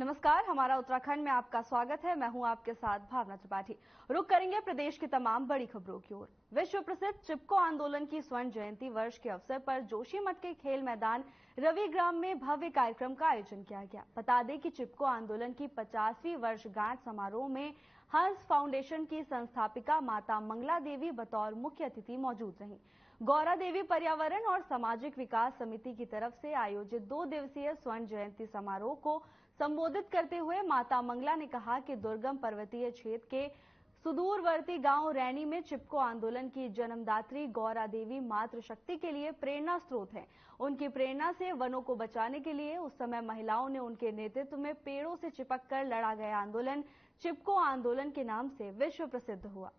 नमस्कार, हमारा उत्तराखंड में आपका स्वागत है। मैं हूं आपके साथ भावना त्रिपाठी। रुक करेंगे प्रदेश की तमाम बड़ी खबरों की ओर। विश्व प्रसिद्ध चिपको आंदोलन की स्वर्ण जयंती वर्ष के अवसर पर जोशीमठ के खेल मैदान रविग्राम में भव्य कार्यक्रम का आयोजन किया गया। बता दें कि चिपको आंदोलन की 50वीं वर्षगांठ समारोह में हंस फाउंडेशन की संस्थापिका माता मंगला देवी बतौर मुख्य अतिथि मौजूद रहीं। गौरा देवी पर्यावरण और सामाजिक विकास समिति की तरफ से आयोजित 2 दिवसीय स्वर्ण जयंती समारोह को संबोधित करते हुए माता मंगला ने कहा कि दुर्गम पर्वतीय क्षेत्र के सुदूरवर्ती गांव रैनी में चिपको आंदोलन की जन्मदात्री गौरा देवी मातृशक्ति के लिए प्रेरणा स्रोत हैं। उनकी प्रेरणा से वनों को बचाने के लिए उस समय महिलाओं ने उनके नेतृत्व में पेड़ों से चिपक कर लड़ा गया आंदोलन चिपको आंदोलन के नाम से विश्व प्रसिद्ध हुआ।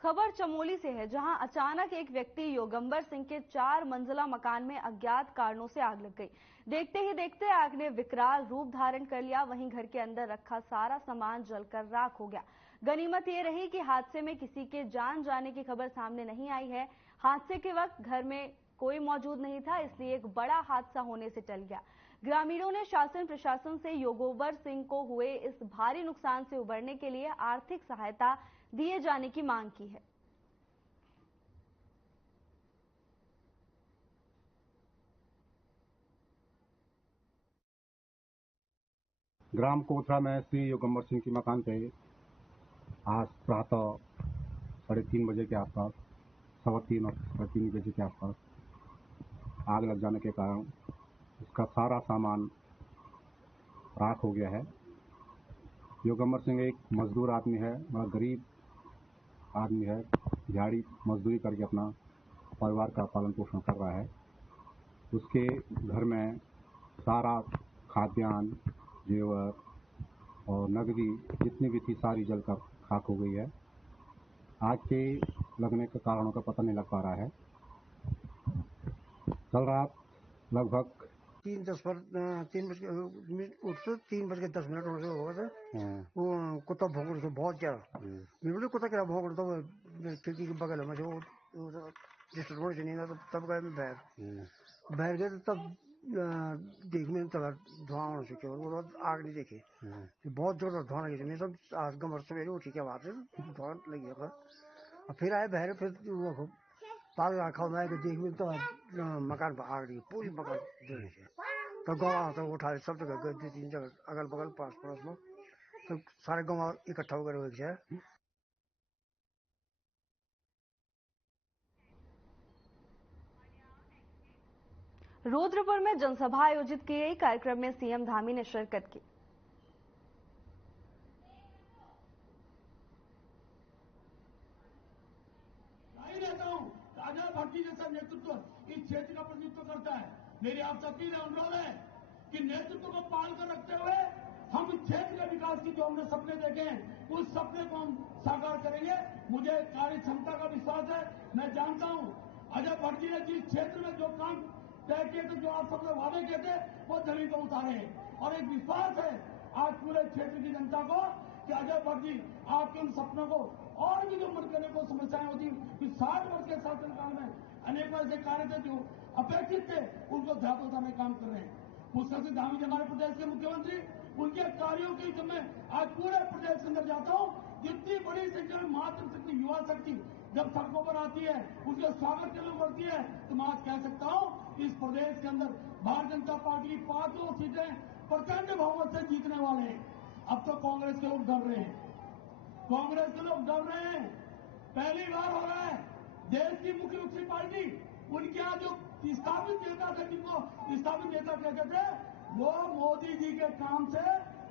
खबर चमोली से है, जहां अचानक एक व्यक्ति योगंबर सिंह के 4 मंजिला मकान में अज्ञात कारणों से आग लग गई। देखते ही देखते आग ने विकराल रूप धारण कर लिया। वहीं घर के अंदर रखा सारा सामान जलकर राख हो गया। गनीमत ये रही कि हादसे में किसी के जान जाने की खबर सामने नहीं आई है। हादसे के वक्त घर में कोई मौजूद नहीं था, इसलिए एक बड़ा हादसा होने से टल गया। ग्रामीणों ने शासन प्रशासन से योगोबर सिंह को हुए इस भारी नुकसान से उबरने के लिए आर्थिक सहायता दिए जाने की मांग की है। ग्राम कोथरा में श्री योगंबर सिंह की मकान पे आज प्रातः 3:30 बजे के आसपास, 3:15 और 3:30 बजे के आसपास आग लग जाने के कारण उसका सारा सामान राख हो गया है। योगंबर सिंह एक मजदूर आदमी है, बड़ा गरीब आदमी है। दिहाड़ी मजदूरी करके अपना परिवार का पालन पोषण कर रहा है। उसके घर में सारा खाद्यान्न, जेवर और नकदी जितनी भी थी सारी जलकर खाक हो गई है। आग के लगने के कारणों का पता नहीं लग पा रहा है। कल रात लगभग 3:10 होगा था। वो कुत्ता भौंक रहा था बहुत ज्यादा। बिल्कुल कुत्ता क्या भौंक रहा था, वो खिड़की के बगल में जो रोड से नहीं था, तब गए मैं बाहर गए तो तब देखने तब धुआं होने से केवल वो आग नहीं देखे। बहुत जोर का धुआं लगी। मैं सब आज गमर सवेरे उठी के बाद धुआं लगी और फिर आए बाहर। फिर ताल रखा हुआ है कि देख में तो मकान पर आग लगी, पूरी मकान जलने से। तो गाँव तो उठा सब जगह गए, 2-3 जगह अगल बगल पास पड़ोस में, तो सारे गाँव इकट्ठा होकर हो गया। रुद्रपुर में जनसभा आयोजित की गई। कार्यक्रम में सीएम धामी ने शिरकत की। राजा भट्टी जैसा नेतृत्व इस क्षेत्र का प्रतिनिधित्व करता है। मेरी आपसे अपील अनुरोध है कि नेतृत्व को पाल कर रखते हुए हम इस क्षेत्र के विकास की जो हमने सपने देखे हैं उस सपने को हम साकार करेंगे। मुझे कार्य क्षमता का विश्वास है। मैं जानता हूं अजय भट्टी ने जिस क्षेत्र में जो काम तय किए थे, जो आप सब लोग वादे किए थे, वो जमीन पर उतारे हैं। और एक विश्वास है आज पूरे क्षेत्र की जनता को कि अजय भट्टी आपके उन सपनों को और भी जो मन करने को समस्याएं होती कि 60 वर्ष के शासनकाल में अनेक ऐसे कार्य थे जो अपेक्षित थे, उनको ध्यान में काम कर रहे हैं। मुख्यमंत्री धामी जी हमारे प्रदेश के मुख्यमंत्री, उनके कार्यों की जब मैं आज पूरे प्रदेश के अंदर जाता हूँ, जितनी बड़ी संख्या में मातृशक्ति युवा शक्ति जब सड़कों पर आती है, उसके स्वागत के लिए बढ़ती है, तो मैं आज कह सकता हूँ इस प्रदेश के अंदर भारतीय जनता पार्टी की 5 सीटें प्रचंड बहुमत से जीतने वाले हैं। अब तो कांग्रेस के लोग डर रहे हैं, कांग्रेस के लोग डर रहे हैं। पहली बार हो रहा है देश की मुख्यमंत्री पार्टी, उनके यहाँ जो स्थापित नेता थे, जिनको स्थापित नेता कहते थे, वो मोदी जी के काम से,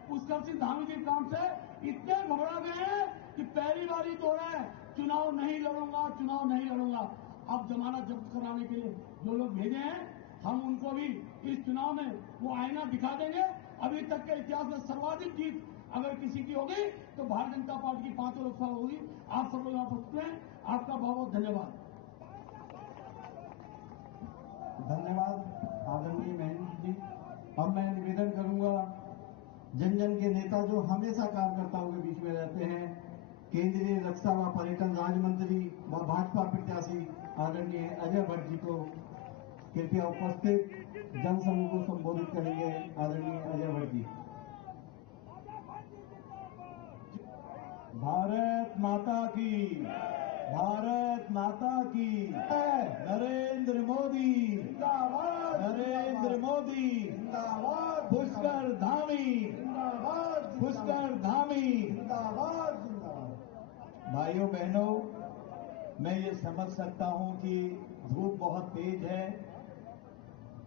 पुष्कर सिंह धामी जी के काम से इतने घबरा गए हैं कि पहली बार ही तो रहा है चुनाव नहीं लड़ूंगा, चुनाव नहीं लड़ूंगा। अब जमानत जब्त कराने के लिए जो लोग भेजे हैं, हम उनको भी इस चुनाव में वो आईना दिखा देंगे। अभी तक के इतिहास में सर्वाधिक जीत अगर किसी की होगी तो भारतीय जनता पार्टी की 5 लोकसभा होगी। आप सब लोग यहाँ पहुंचते हैं, आपका बहुत बहुत धन्यवाद। धन्यवाद आदरणीय महेंद्र जी। अब मैं निवेदन करूंगा जन जन के नेता जो हमेशा कार्यकर्ताओं के बीच में रहते हैं, केंद्रीय रक्षा व पर्यटन राज्य मंत्री व भाजपा प्रत्याशी आदरणीय अजय भट्ट जी को कृपया उपस्थित जनसमूह को संबोधित करेंगे। आदरणीय अजय भट्ट जी। भारत माता की, भारत माता की, नरेंद्र मोदी जिंदाबाद, नरेंद्र मोदी जिंदाबाद, पुष्कर धामी जिंदाबाद, पुष्कर धामी जिंदाबाद, जिंदाबाद। भाइयों बहनों, मैं ये समझ सकता हूं कि धूप बहुत तेज है,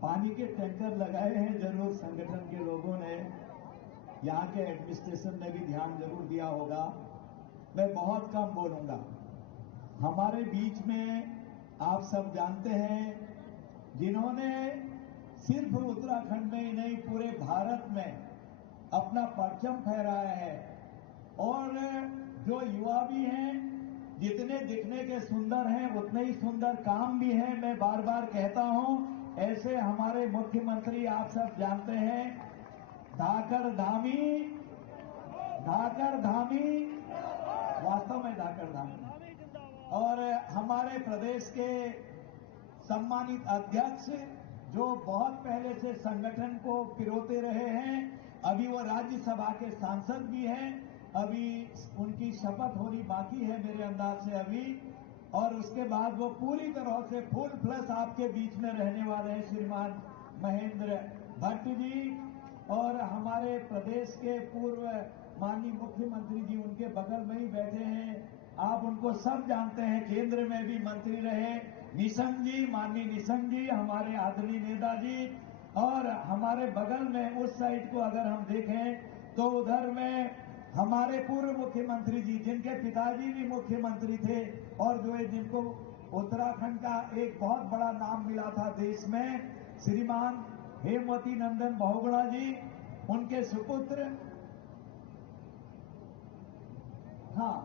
पानी के टैंकर लगाए हैं जरूर संगठन के लोगों ने, यहाँ के एडमिनिस्ट्रेशन ने भी ध्यान जरूर दिया होगा। मैं बहुत कम बोलूंगा। हमारे बीच में आप सब जानते हैं, जिन्होंने सिर्फ उत्तराखंड में ही नहीं पूरे भारत में अपना परचम फहराया है, और जो युवा भी हैं, जितने दिखने के सुंदर हैं उतने ही सुंदर काम भी हैं। मैं बार बार कहता हूं, ऐसे हमारे मुख्यमंत्री आप सब जानते हैं, धाकड़ धामी, धाकड़ धामी, वास्तव में धाकड़ धामी, और हमारे प्रदेश के सम्मानित अध्यक्ष जो बहुत पहले से संगठन को पिरोते रहे हैं, अभी वो राज्यसभा के सांसद भी हैं, अभी उनकी शपथ होनी बाकी है मेरे अंदाज से अभी, और उसके बाद वो पूरी तरह से फुल फ्लश आपके बीच में रहने वाले हैं श्रीमान महेंद्र भट्ट जी, और हमारे प्रदेश के पूर्व माननीय मुख्यमंत्री जी उनके बगल में ही बैठे हैं। आप उनको सब जानते हैं, केंद्र में भी मंत्री रहे निशंक जी, माननीय निशंक जी, हमारे आदरणीय नेताजी, और हमारे बगल में उस साइड को अगर हम देखें तो उधर में हमारे पूर्व मुख्यमंत्री जी, जिनके पिताजी भी मुख्यमंत्री थे, और जो है जिनको उत्तराखंड का एक बहुत बड़ा नाम मिला था देश में, श्रीमान हेमवती नंदन बहुगुणा जी, उनके सुपुत्र, हाँ,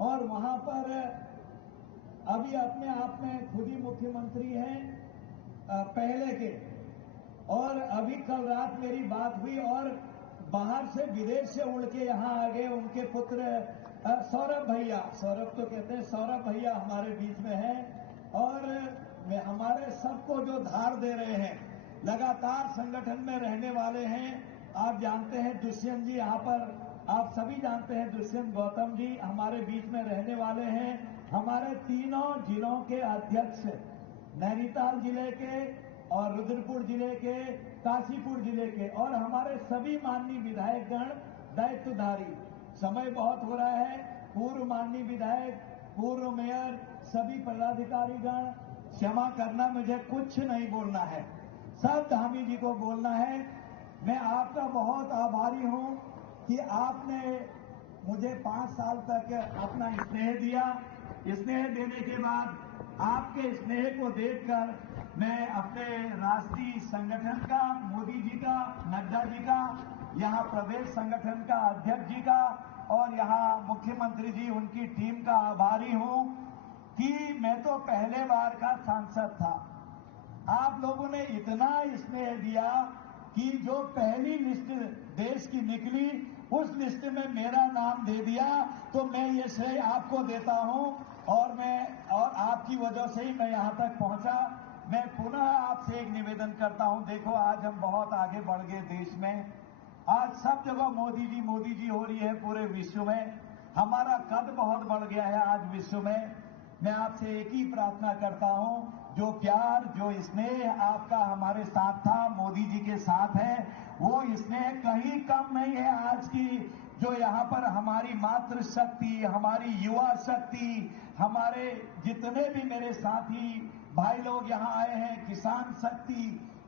और वहां पर अभी अपने आप में खुद ही मुख्यमंत्री हैं पहले के, और अभी कल रात मेरी बात हुई और बाहर से विदेश से उड़ के यहां आ गए उनके पुत्र सौरभ भैया, सौरभ तो कहते हैं, सौरभ भैया हमारे बीच में हैं, और हमारे सबको जो धार दे रहे हैं, लगातार संगठन में रहने वाले हैं। आप जानते हैं दुष्यंत जी, यहाँ पर आप सभी जानते हैं, दुष्यंत गौतम जी हमारे बीच में रहने वाले हैं। हमारे तीनों जिलों के अध्यक्ष, नैनीताल जिले के और रुद्रपुर जिले के, काशीपुर जिले के, और हमारे सभी माननीय विधायकगण दायित्वधारी, समय बहुत हो रहा है, पूर्व माननीय विधायक, पूर्व मेयर, सभी पदाधिकारीगण, क्षमा करना, मुझे कुछ नहीं बोलना है, सब धामी जी को बोलना है। मैं आपका बहुत आभारी हूं कि आपने मुझे 5 साल तक अपना स्नेह दिया। स्नेह देने के बाद आपके स्नेह को देखकर मैं अपने राष्ट्रीय संगठन का, मोदी जी का, नड्डा जी का, यहाँ प्रदेश संगठन का अध्यक्ष जी का, और यहाँ मुख्यमंत्री जी उनकी टीम का आभारी हूं कि मैं तो पहले बार का सांसद था। आप लोगों ने इतना स्नेह दिया कि जो पहली लिस्ट देश की निकली, उस लिस्ट में मेरा नाम दे दिया, तो मैं ये श्रेय आपको देता हूं, और आपकी वजह से ही मैं यहां तक पहुंचा। मैं पुनः आपसे एक निवेदन करता हूं, देखो आज हम बहुत आगे बढ़ गए देश में, आज सब जगह मोदी जी हो रही है पूरे विश्व में, हमारा कद बहुत बढ़ गया है आज विश्व में। मैं आपसे एक ही प्रार्थना करता हूं, जो प्यार, जो स्नेह आपका हमारे साथ था, मोदी जी के साथ है, वो स्नेह कहीं कम नहीं है। आज की जो यहाँ पर हमारी मातृ शक्ति, हमारी युवा शक्ति, हमारे जितने भी मेरे साथी भाई लोग यहाँ आए हैं, किसान शक्ति,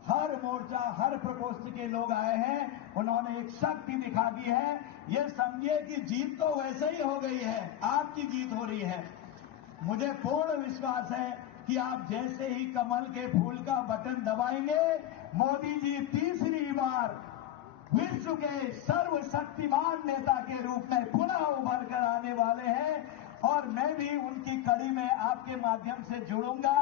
हर मोर्चा, हर प्रकोष्ठ के लोग आए हैं, उन्होंने एक शक्ति दिखा दी है। ये समझिए कि जीत तो वैसे ही हो गई है, आपकी जीत हो रही है। मुझे पूर्ण विश्वास है कि आप जैसे ही कमल के फूल का बटन दबाएंगे, मोदी जी तीसरी बार विश्व के सर्वशक्तिमान नेता के रूप में पुनः उभर कर आने वाले हैं, और मैं भी उनकी कड़ी में आपके माध्यम से जुड़ूंगा।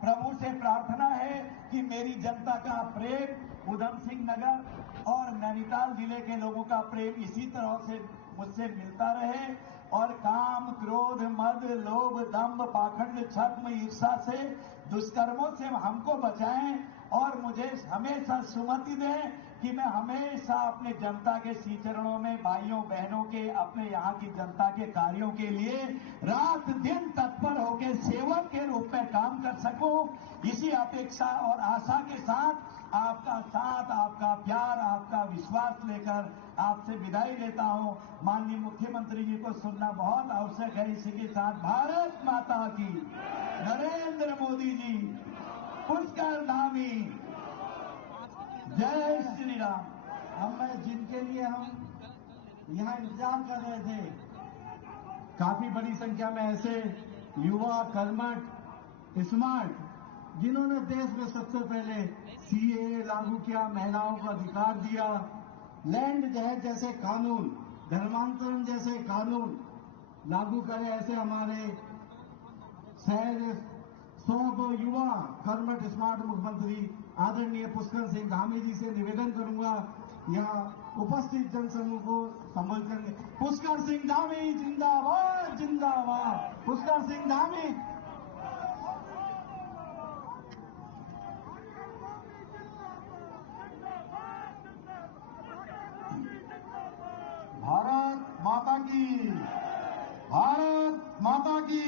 प्रभु से प्रार्थना है कि मेरी जनता का प्रेम उधम सिंह नगर और नैनीताल जिले के लोगों का प्रेम इसी तरह से मुझसे मिलता रहे और काम, क्रोध, मद, लोभ, दंभ, पाखंड, छद्म, ईर्षा से, दुष्कर्मों से हमको बचाएं और मुझे हमेशा सुमति दें कि मैं हमेशा अपने जनता के श्री चरणों में, भाइयों बहनों के, अपने यहाँ की जनता के कार्यों के लिए रात दिन तत्पर होकर सेवक के रूप में काम कर सकूं। इसी अपेक्षा और आशा के साथ आपका साथ, आपका प्यार, आपका विश्वास लेकर आपसे विदाई लेता हूं। माननीय मुख्यमंत्री जी को सुनना बहुत आवश्यक है। इसी के साथ भारत माता की, नरेंद्र मोदी जी, पुष्कर धामी, जय श्री राम। हम जिनके लिए हम यहाँ इंतजार कर रहे थे, काफी बड़ी संख्या में ऐसे युवा, कर्मठ, स्मार्ट, जिन्होंने देश में सबसे पहले सीएए लागू किया, महिलाओं को अधिकार दिया, लैंड जहज जैसे कानून, धर्मांतरण जैसे कानून लागू करे, ऐसे हमारे शहर 100 युवा कर्मठ स्मार्ट मुख्यमंत्री आदरणीय पुष्कर सिंह धामी जी से निवेदन करूंगा यहाँ उपस्थित जनसमूह को संबोधित करने। पुष्कर सिंह धामी जिंदाबाद, जिंदाबाद। पुष्कर सिंह धामी। भारत माता की, भारत माता की।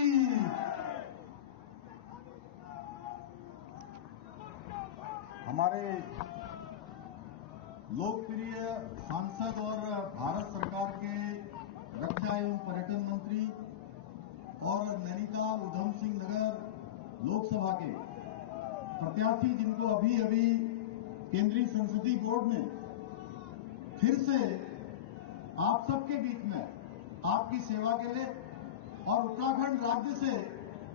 हमारे लोकप्रिय सांसद और भारत सरकार के रक्षा एवं पर्यटन मंत्री और नैनीताल उधम सिंह नगर लोकसभा के प्रत्याशी, जिनको अभी अभी केंद्रीय संसदीय बोर्ड ने फिर से आप सबके बीच में आपकी सेवा के लिए और उत्तराखंड राज्य से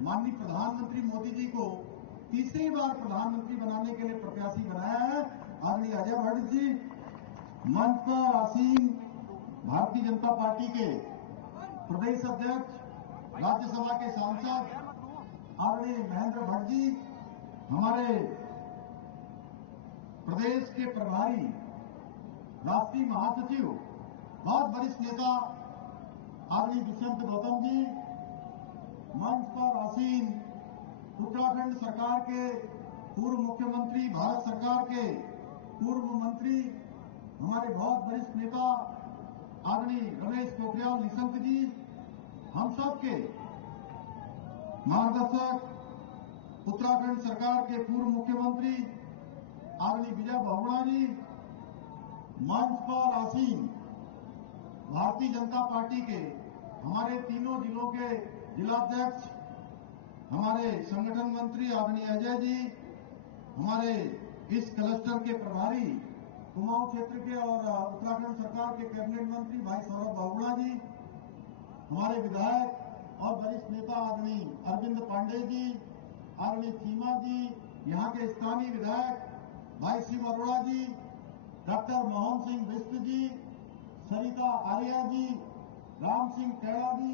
माननीय प्रधानमंत्री मोदी जी को तीसरी बार प्रधानमंत्री बनाने के लिए प्रत्याशी बनाया है। आदरणीय अजय भट्ट जी, मंच पर आसीन भारतीय जनता पार्टी के प्रदेश अध्यक्ष, राज्यसभा के सांसद आदरणीय महेंद्र भट्ट जी, हमारे प्रदेश के प्रभारी राष्ट्रीय महासचिव, बहुत वरिष्ठ नेता आदरणीय दुष्यंत गौतम जी, मंच पर आसीन उत्तराखंड सरकार के पूर्व मुख्यमंत्री, भारत सरकार के पूर्व मंत्री, हमारे बहुत वरिष्ठ नेता आदरणीय रमेश पोखरियाल निशंक जी, हम सब के मार्गदर्शक उत्तराखंड सरकार के पूर्व मुख्यमंत्री आदरणीय विजय बहुगुणा जी, मंच पर आसीन भारतीय जनता पार्टी के हमारे तीनों जिलों के जिलाध्यक्ष, हमारे संगठन मंत्री आदरणीय अजय जी, हमारे इस क्लस्टर के प्रभारी कुमाऊं क्षेत्र के और उत्तराखंड सरकार के कैबिनेट मंत्री भाई सौरभ बहुगुणा जी, हमारे विधायक और वरिष्ठ नेता आदरणीय अरविंद पांडे जी, आदरणीय चीमा जी, यहाँ के स्थानीय विधायक भाई शिव अरोड़ा जी, डॉक्टर मोहन सिंह बिष्ट जी, सरिता आर्या जी, राम सिंह कैला जी,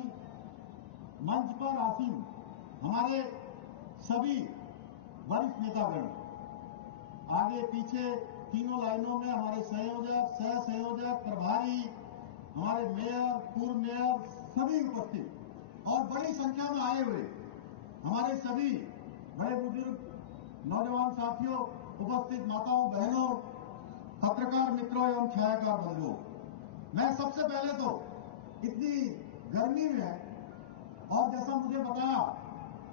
मंच पर आसीन हमारे सभी वरिष्ठ नेतागण, आगे पीछे तीनों लाइनों में हमारे संयोजक, सह संयोजक, प्रभारी, हमारे मेयर, पूर्व मेयर, सभी उपस्थित और बड़ी संख्या में आए हुए हमारे सभी बड़े बुजुर्ग, नौजवान साथियों, उपस्थित माताओं, बहनों, पत्रकार मित्रों एवं छायाकार बंधुओं, मैं सबसे पहले तो इतनी गर्मी में और जैसा मुझे बताया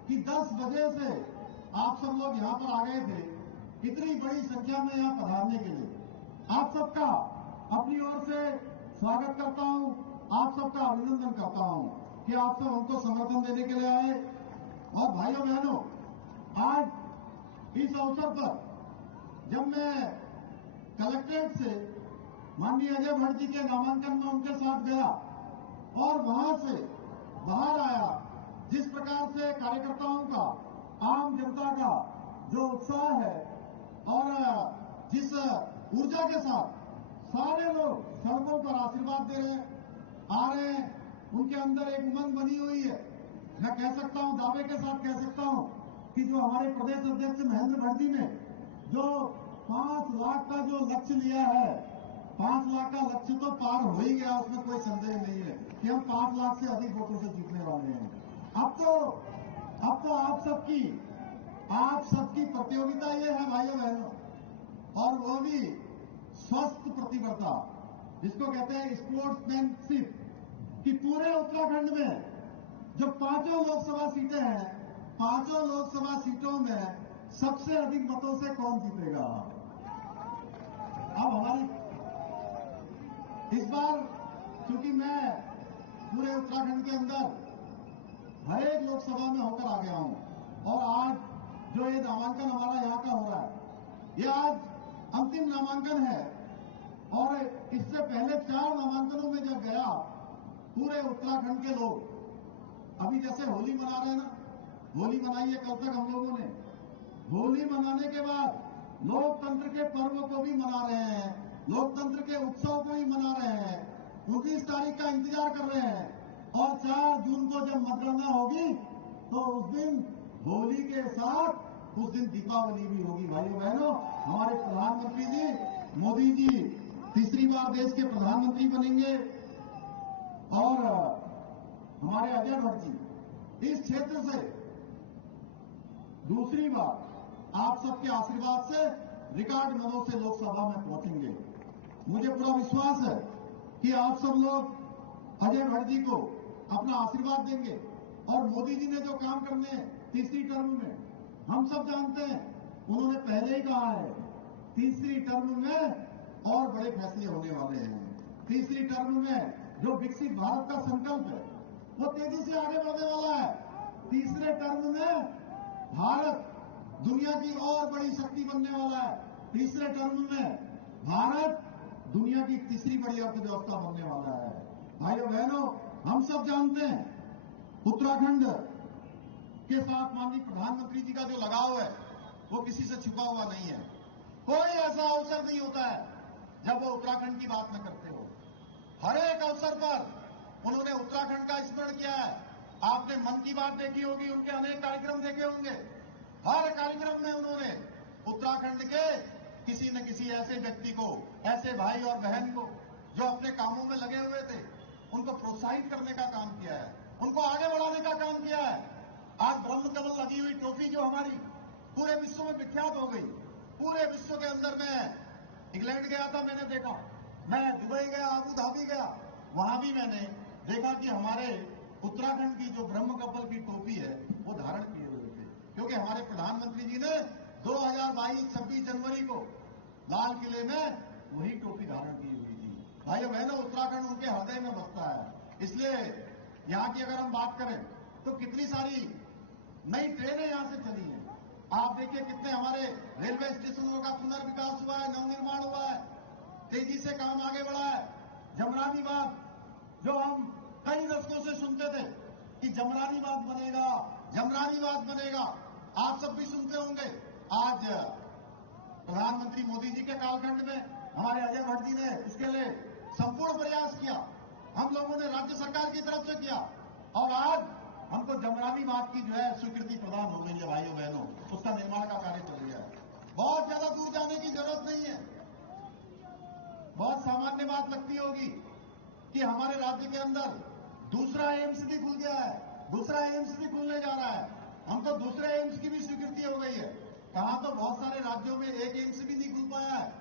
कि 10 बजे से आप सब लोग यहां पर आ गए थे, इतनी बड़ी संख्या में यहां पधारने के लिए आप सबका अपनी ओर से स्वागत करता हूं, आप सबका अभिनंदन करता हूं कि आप सब हमको समर्थन देने के लिए आए। और भाइयों बहनों, आज इस अवसर पर जब मैं कलेक्ट्रेट से माननीय अजय भट्ट जी के नामांकन में उनके साथ गया और वहां से बाहर आया, जिस प्रकार से कार्यकर्ताओं का, आम जनता का जो उत्साह है और जिस ऊर्जा के साथ सारे लोग सड़कों पर आशीर्वाद दे रहे आ रहे हैं, उनके अंदर एक उमंग बनी हुई है। मैं कह सकता हूं, दावे के साथ कह सकता हूं कि जो हमारे प्रदेश अध्यक्ष महेंद्र भट्ट जी ने जो 5 लाख का जो लक्ष्य लिया है 5 लाख का लक्ष्य तो पार हो ही गया, उसमें कोई संदेह नहीं है कि हम 5 लाख से अधिक वोटों से जीतने वाले हैं। अब तो आप सबकी प्रतियोगिता ये है भाइयों बहनों, और वो भी स्वस्थ प्रतिबद्धता, जिसको कहते हैं स्पोर्ट्समैनशिप, कि पूरे उत्तराखंड में जो 5 लोकसभा सीटें हैं, 5 लोकसभा सीटों में सबसे अधिक मतों से कौन जीतेगा। अब हमारी इस बार, क्योंकि मैं पूरे उत्तराखंड के अंदर हर एक लोकसभा में होकर आ गया हूं, और आज जो ये नामांकन हमारा यहां का हो रहा है, ये आज अंतिम नामांकन है। और इससे पहले 4 नामांकनों में जब गया, पूरे उत्तराखंड के लोग, अभी जैसे होली मना रहे हैं ना, होली मनाई है कल तक हम लोगों ने, होली मनाने के बाद लोकतंत्र के पर्व को भी मना रहे हैं, लोकतंत्र के उत्सव को भी मना रहे हैं, 19 तारीख का इंतजार कर रहे हैं, और 4 जून को जब मतगणना होगी तो उस दिन होली के साथ उस दिन दीपावली भी होगी। भाइयों बहनों, हमारे प्रधानमंत्री जी मोदी जी तीसरी बार देश के प्रधानमंत्री बनेंगे, और हमारे अजय भट्ट जी इस क्षेत्र से दूसरी बार आप सबके आशीर्वाद से रिकॉर्ड मतों से लोकसभा में पहुंचेंगे। मुझे पूरा विश्वास है कि आप सब लोग अजय भट्ट जी को अपना आशीर्वाद देंगे, और मोदी जी ने जो काम करने हैं तीसरी टर्म में, हम सब जानते हैं, उन्होंने पहले ही कहा है तीसरी टर्म में और बड़े फैसले होने वाले हैं। तीसरी टर्म में जो विकसित भारत का संकल्प है वो तेजी से आगे बढ़ने वाला है। तीसरे टर्म में भारत दुनिया की और बड़ी शक्ति बनने वाला है। तीसरे टर्म में भारत दुनिया की तीसरी बड़ी अर्थव्यवस्था बनने वाला है। भाइयों बहनों, हम सब जानते हैं उत्तराखंड के साथ माननीय प्रधानमंत्री जी का जो लगाव है वो किसी से छुपा हुआ नहीं है। कोई ऐसा अवसर नहीं होता है जब वो उत्तराखंड की बात न करते हो। हर एक अवसर पर उन्होंने उत्तराखंड का स्मरण किया है। आपने मन की बात देखी होगी, उनके अनेक कार्यक्रम देखे होंगे। हर कार्यक्रम में उन्होंने उत्तराखंड के किसी न किसी ऐसे व्यक्ति को, ऐसे भाई और बहन को जो अपने कामों में लगे हुए थे, उनको प्रोत्साहित करने का काम किया है, उनको आगे बढ़ाने का काम किया है। आज ब्रह्म कमल लगी हुई टोपी जो हमारी पूरे विश्व में विख्यात हो गई, पूरे विश्व के अंदर मैं इंग्लैंड गया था, मैंने देखा, मैं दुबई गया, अबू धाबी गया, वहां भी मैंने देखा कि हमारे उत्तराखंड की जो ब्रह्म कमल की टोपी है वो धारण किए हुए थे, क्योंकि हमारे प्रधानमंत्री जी ने 2022 26 जनवरी को लाल किले में वही टोपी धारण की हुई थी। भाइयों बहनों, उत्तराखंड उनके हृदय में बसता है। इसलिए यहां की अगर हम बात करें तो कितनी सारी नई ट्रेनें यहां से चली हैं। आप देखिए कितने हमारे रेलवे स्टेशनों का पुनर्विकास हुआ है, नवनिर्माण हुआ है, तेजी से काम आगे बढ़ा है। जमरानी बांध, जो हम कई दशकों से सुनते थे कि जमरानी बांध बनेगा, जमरानी बांध बनेगा, आप सब भी सुनते होंगे। आज प्रधानमंत्री मोदी जी के कालखंड में हमारे अजय भट्ट जी ने उसके लिए संपूर्ण प्रयास किया, हम लोगों ने राज्य सरकार की तरफ से किया, और आज हमको जमरानी बांध की जो है स्वीकृति प्रदान हो गई है। भाइयों बहनों, उसका निर्माण का कार्य चल गया है। बहुत ज्यादा दूर जाने की जरूरत नहीं है। बहुत सामान्य बात लगती होगी कि हमारे राज्य के अंदर दूसरा एम्स भी खुल गया है, दूसरा एम्स भी खुलने जा रहा है। हमको दूसरे एम्स की भी स्वीकृति हो गई है। कहां तो बहुत सारे राज्यों में एक एम्स भी नहीं खुल पाया है,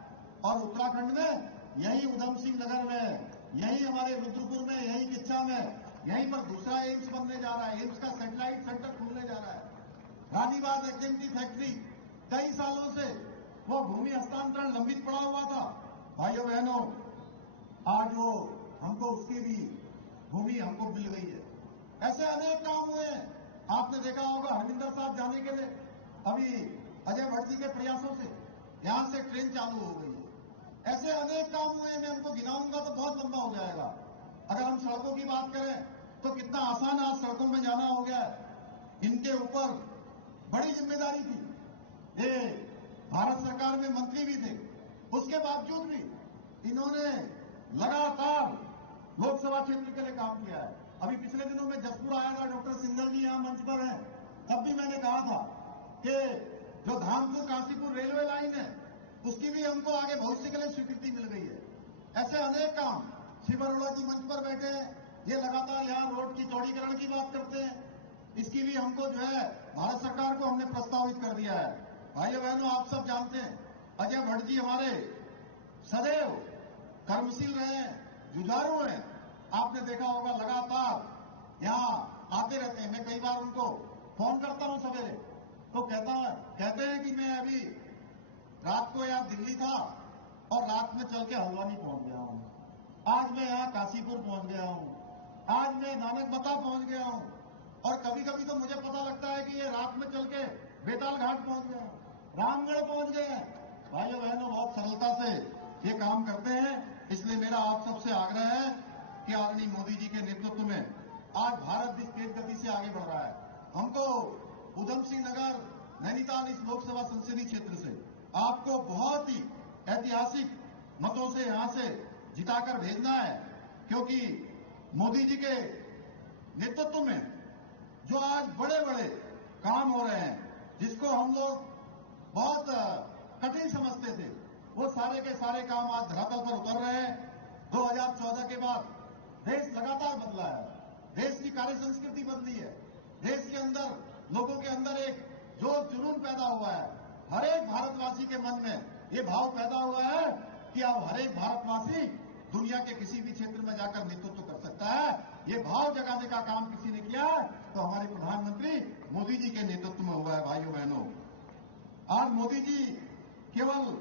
और उत्तराखंड में यही उधम सिंह नगर में, यही हमारे रुद्रपुर में, यही किच्छा में, यहीं पर दूसरा एम्स बनने जा रहा है। एम्स का सैटेलाइट सेंटर खुलने जा रहा है। रानीबाग एचएमटी फैक्ट्री कई सालों से वो भूमि हस्तांतरण लंबित पड़ा हुआ था। भाइयों बहनों, आज वो हमको उसकी भी भूमि हमको मिल गई है। ऐसे अनेक काम हुए हैं। आपने देखा होगा हरमिंदर साहब जाने के लिए अभी अजय भट्ट जी के प्रयासों से यहां से ट्रेन चालू हो गई है। ऐसे अनेक काम हुए हैं, मैं उनको गिनाऊंगा तो बहुत लंबा हो जाएगा। अगर हम सड़कों की बात करें तो कितना आसान आज सड़कों में जाना हो गया है। इनके ऊपर बड़ी जिम्मेदारी थी, ये भारत सरकार में मंत्री भी थे, उसके बावजूद भी इन्होंने लगातार लोकसभा क्षेत्र के लिए काम किया है। अभी पिछले दिनों में जसपुर आया था, डॉक्टर सिंघल जी यहां मंच पर हैं, तब भी मैंने कहा था कि जो धामपुर काशीपुर रेलवे लाइन है उसकी भी हमको आगे भविष्य के लिए स्वीकृति मिल गई है। ऐसे अनेक काम श्री अरोड़ा जी मंच पर बैठे हैं, ये लगातार यहाँ रोड की चौड़ीकरण की बात करते हैं। इसकी भी हमको जो है भारत सरकार को हमने प्रस्तावित कर दिया है। भाइयों बहनों, आप सब जानते हैं अजय भट्ट जी हमारे सदैव कर्मशील रहे हैं, जुझारू हैं। आपने देखा होगा लगातार यहाँ आते रहते हैं। मैं कई बार उनको फोन करता हूं सवेरे, तो कहते हैं कि मैं अभी रात को यहाँ दिल्ली था और रात में चल के हल्द्वानी पहुंच गया हूं, आज मैं यहाँ काशीपुर पहुंच गया हूं, आज मैं नानकबता पहुंच गया हूं, और कभी कभी तो मुझे पता लगता है कि ये रात में चल के बेताल घाट पहुंच गए, रामगढ़ पहुंच गए हैं। भाइयों बहनों, बहुत सरलता से ये काम करते हैं। इसलिए मेरा आप सबसे आग्रह है कि आदरणीय मोदी जी के नेतृत्व में आज भारत जिस तेज गति से आगे बढ़ रहा है, हमको उधम सिंह नगर नैनीताल इस लोकसभा संसदीय क्षेत्र से आपको बहुत ही ऐतिहासिक मतों से यहां से जिताकर भेजना है, क्योंकि मोदी जी के नेतृत्व में जो आज बड़े बड़े काम हो रहे हैं, जिसको हम लोग बहुत कठिन समझते थे, वो सारे के सारे काम आज धरातल पर उतर रहे हैं। 2014 के बाद देश लगातार बदला है, देश की कार्य संस्कृति बदली है, देश के अंदर लोगों के अंदर एक जोश जुनून पैदा हुआ है। हर एक भारतवासी के मन में ये भाव पैदा हुआ है कि अब हर एक भारतवासी दुनिया के किसी भी क्षेत्र में जाकर नेतृत्व कर सकता है। ये भाव जगाने का काम किसी ने किया है तो हमारे प्रधानमंत्री मोदी जी के नेतृत्व में हुआ है। भाइयों बहनों, आज मोदी जी केवल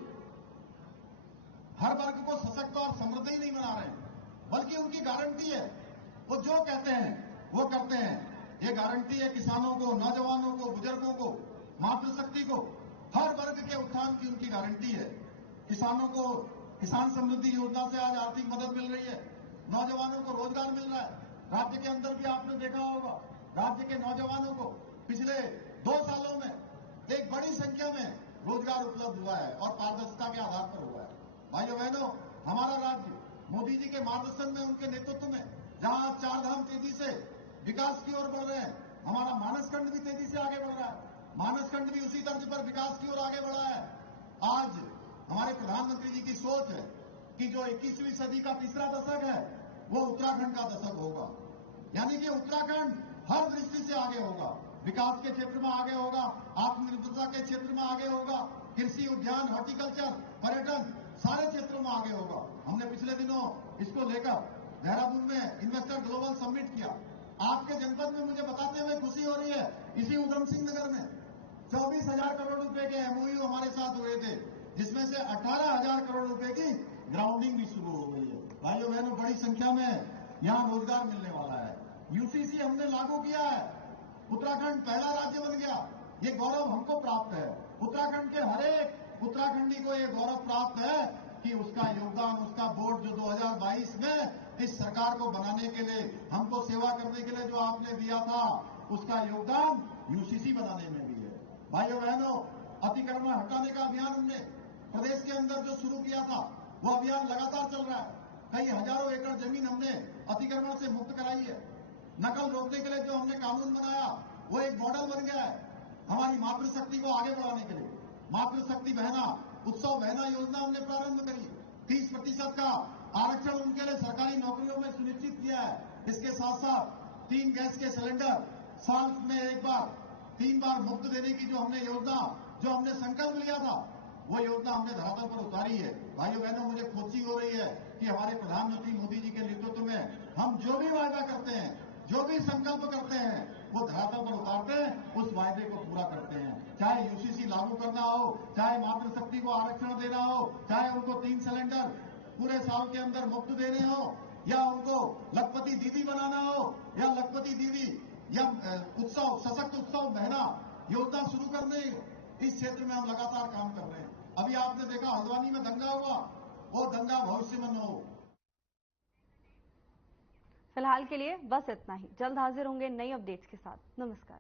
हर वर्ग को सशक्त और समृद्ध ही नहीं बना रहे हैं, बल्कि उनकी गारंटी है, वो जो कहते हैं वो करते हैं। ये गारंटी है किसानों को, नौजवानों को, बुजुर्गों को, मातृशक्ति को, हर वर्ग के उत्थान की उनकी गारंटी है। किसानों को किसान समृद्धि योजना से आज आर्थिक मदद मिल रही है, नौजवानों को रोजगार मिल रहा है। राज्य के अंदर भी आपने देखा होगा, राज्य के नौजवानों को पिछले 2 सालों में एक बड़ी संख्या में रोजगार उपलब्ध हुआ है और पारदर्शिता के आधार पर हुआ है। भाइयों बहनों, हमारा राज्य मोदी जी के मार्गदर्शन में, उनके नेतृत्व में जहां 4 धाम तेजी से विकास की ओर बढ़ रहे हैं, हमारा मानसखंड भी तेजी से आगे बढ़ रहा है। मानसखंड भी उसी तर्ज पर विकास की ओर आगे बढ़ा है। आज हमारे प्रधानमंत्री जी की सोच है कि जो 21वीं सदी का तीसरा दशक है वो उत्तराखंड का दशक होगा, यानी कि उत्तराखंड हर दृष्टि से आगे होगा, विकास के क्षेत्र में आगे होगा, आत्मनिर्भरता के क्षेत्र में आगे होगा, कृषि, उद्यान, हॉर्टिकल्चर, पर्यटन, सारे क्षेत्रों में आगे होगा। हमने पिछले दिनों इसको लेकर देहरादून में इन्वेस्टर ग्लोबल समिट किया। आपके जनपद में मुझे बताते हुए खुशी हो रही है, इसी उधम सिंह नगर में 24,000 करोड़ रुपए के एमओयू हमारे साथ हुए थे, जिसमें से 18,000 करोड़ रुपए की ग्राउंडिंग भी शुरू हो गई है। भाइयों बहनों, बड़ी संख्या में यहां रोजगार मिलने वाला है। यूसीसी हमने लागू किया है, उत्तराखंड पहला राज्य बन गया। ये गौरव हमको प्राप्त है। उत्तराखंड के हर एक उत्तराखंडी को ये गौरव प्राप्त है कि उसका योगदान, उसका वोट जो 2022 में इस सरकार को बनाने के लिए, हमको सेवा करने के लिए जो आपने दिया था, उसका योगदान यूसीसी बनाने में भी है। भाइयों बहनों, अतिक्रमण हटाने का अभियान हमने प्रदेश के अंदर जो शुरू किया था, वो अभियान लगातार चल रहा है। कई हजारों एकड़ जमीन हमने अतिक्रमण से मुक्त कराई है। नकल रोकने के लिए जो हमने कानून बनाया, वो एक मॉडल बन गया है हमारी मातृशक्ति को आगे बढ़ाने के लिए। मातृशक्ति बहना, उत्सव बहना योजना हमने प्रारंभ करी। 30% का आरक्षण उनके लिए सरकारी नौकरियों में सुनिश्चित किया है। इसके साथ साथ 3 गैस के सिलेंडर साल में एक बार 3 बार मुफ्त देने की जो हमने योजना, जो हमने संकल्प लिया था, वो योजना हमने धरातल पर उतारी है। भाइयों बहनों, मुझे खुशी हो रही है कि हमारे प्रधानमंत्री मोदी जी के नेतृत्व में हम जो भी वायदा करते हैं, जो भी संकल्प करते हैं, वो धरातल पर उतारते हैं, उस वायदे को पूरा करते हैं। चाहे यूसीसी लागू करना हो, चाहे मातृशक्ति को आरक्षण देना हो, चाहे उनको 3 सिलेंडर पूरे साल के अंदर मुफ्त देने हो, या उनको लखपति दीदी बनाना हो, या लखपति दीदी या उत्सव, सशक्त उत्सव बहना योजना शुरू करने, इस क्षेत्र में हम लगातार काम कर रहे हैं। अभी आपने देखा हल्द्वानी में दंगा हुआ, वो दंगा भविष्य में न हो। फिलहाल के लिए बस इतना ही। जल्द हाजिर होंगे नई अपडेट्स के साथ। नमस्कार।